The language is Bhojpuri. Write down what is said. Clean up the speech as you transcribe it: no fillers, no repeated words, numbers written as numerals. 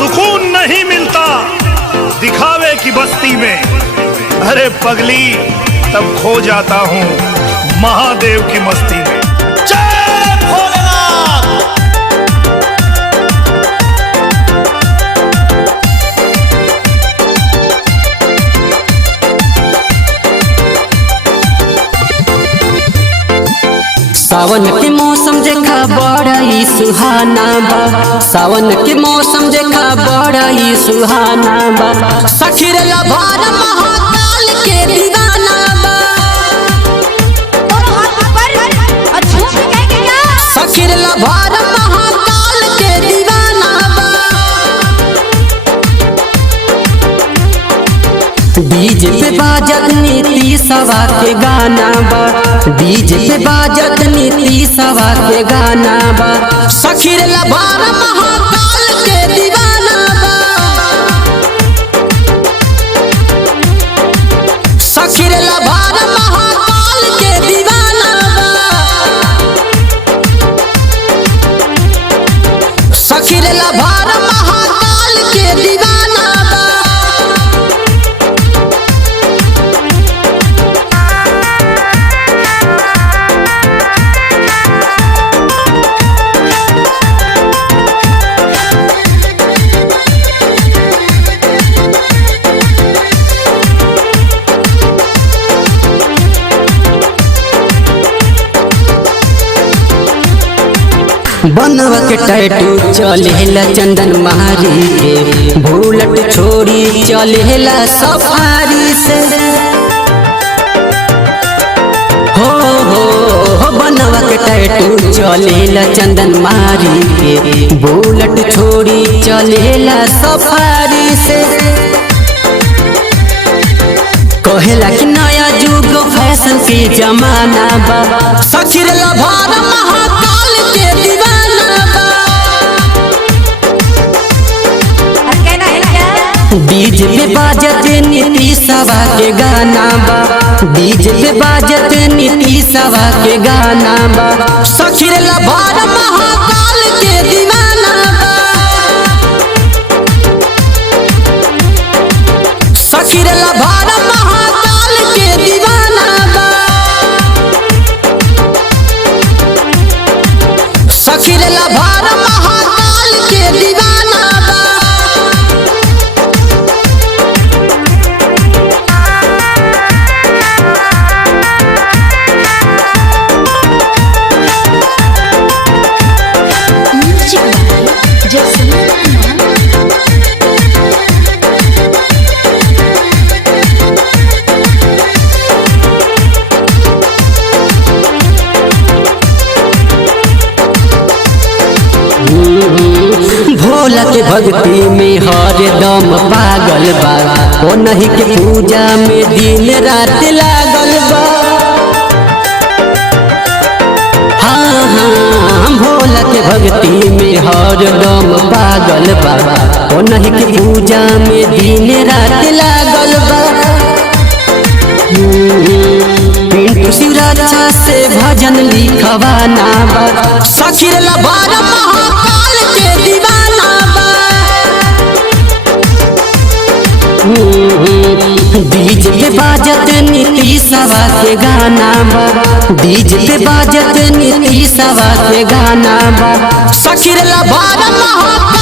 सुकून नहीं मिलता दिखावे की बस्ती में। अरे पगली तब खो जाता हूँ महादेव की मस्ती में। जय भोलेनाथ। सावन के मौसम देखा बड़ा ही सुहाना बा। सावन के मौसम देखा बड़ा ही सुहाना बा। सखी रे लभार महाकाल के दीवाना बा। सखी रे लभार महाकाल के दीवाना बा। डीजे पे बाजत नीति सवा के गाना बा। डीजे पे बाजत नीति सवा के गाना बा। सखी रे लभार महाकाल के दीवाना बा। सखी रे लभार महाकाल के दीवाना बा। सखी रे लभार महाकाल के दीवाना बा। बनवा के टैटू चलेला चंदन मारी के। बुलेट छोड़ी चलेला सफारी से। हो बनवा के टैटू चलेला चंदन मारी के। बुलेट छोड़ी चलेला सफारी से। कहेला कि नया युग फैशन के जमाना बा। सखी रे लभार महाकाल के दीवाना बा। डीजे पे बाजत नीति सवा के गाना बा। डीजे पे बाजत नीति सवा के गाना बा। सखी रे लभार महाकाल के दीवाना बा। सखी रे लभार महाकाल के दीवाना बा। सखी रे लभार महाकाल के दीवाना बा। भोला के भक्ति में हरदम पागल बा। ओ नहीं के पूजा में दिन रात लागल बा। हाँ भोला के भक्ति में हरदम पागल बा। ओ नहीं के पूजा में दिन रात लागल बा। पिंटू शिवराजा से भजन लिखवाना बा। सखी रे लभार महाकाल के दीवाना बा। डीजे पे बाजत नीति सवा के गाना बा। डीजे पे बाजत नीति सवा के गाना बा। सखी रे लभार महाकाल